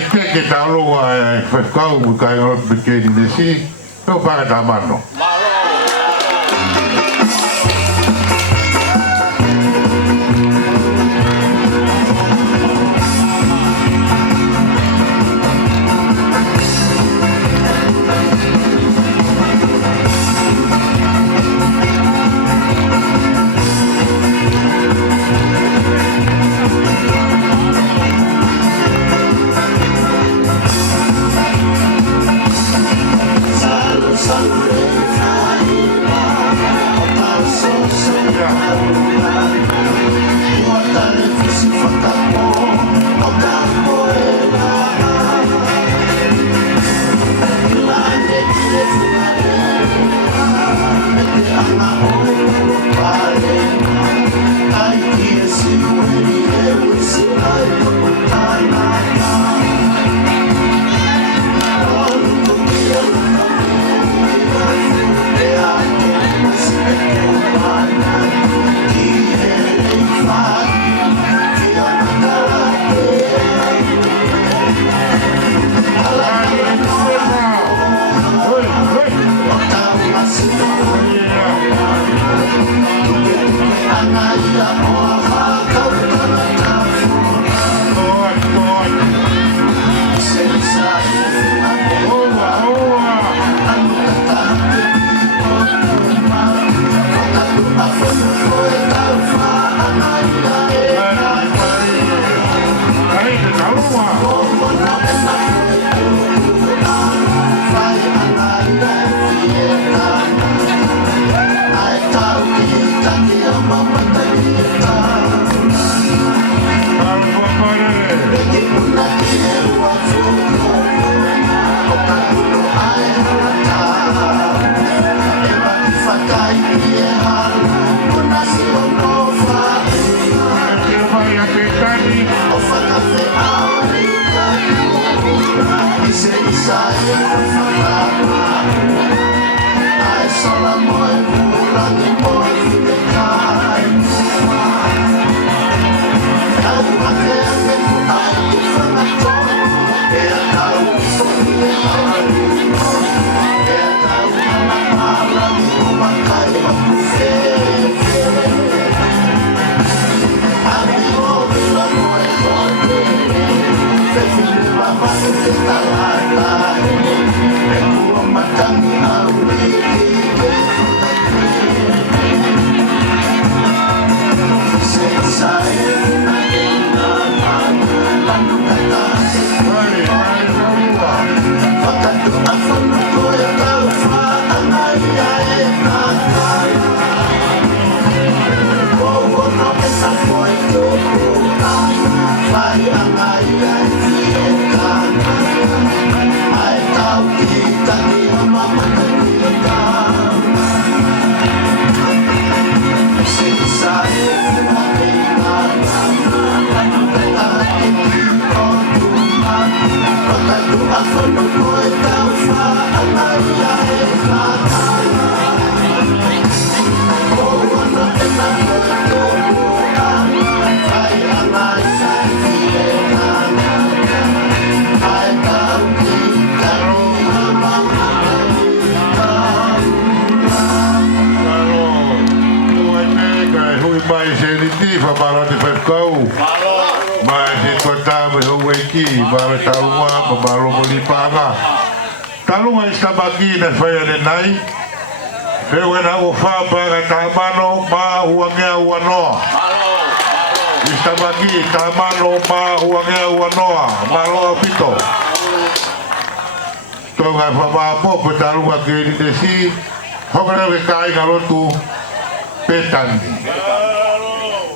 que tá longa faz calmo cai no pequeno desse não para da mano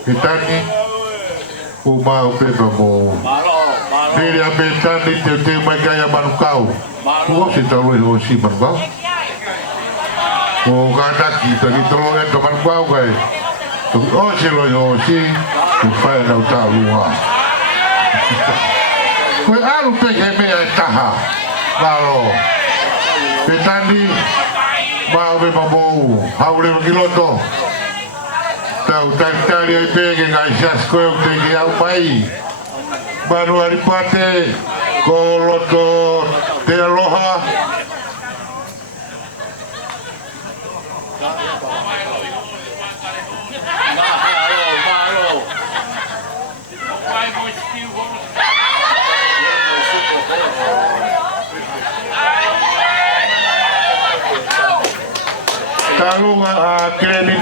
Petani, uma o pegamo. Ele a Petani tem uma ganha manucau. Você está o si manucau? O gata kita di tolong yang teman kau kai. Oh si loyo si, supaya kau tahu ah. Kau alu pegang meja taha, kalau Petani mau membawa, haule mengiloto. Tahu tak pegang aisyah kau yang tinggi au pai. Baru hari pate Koloto te aloha. Kalunga a kreni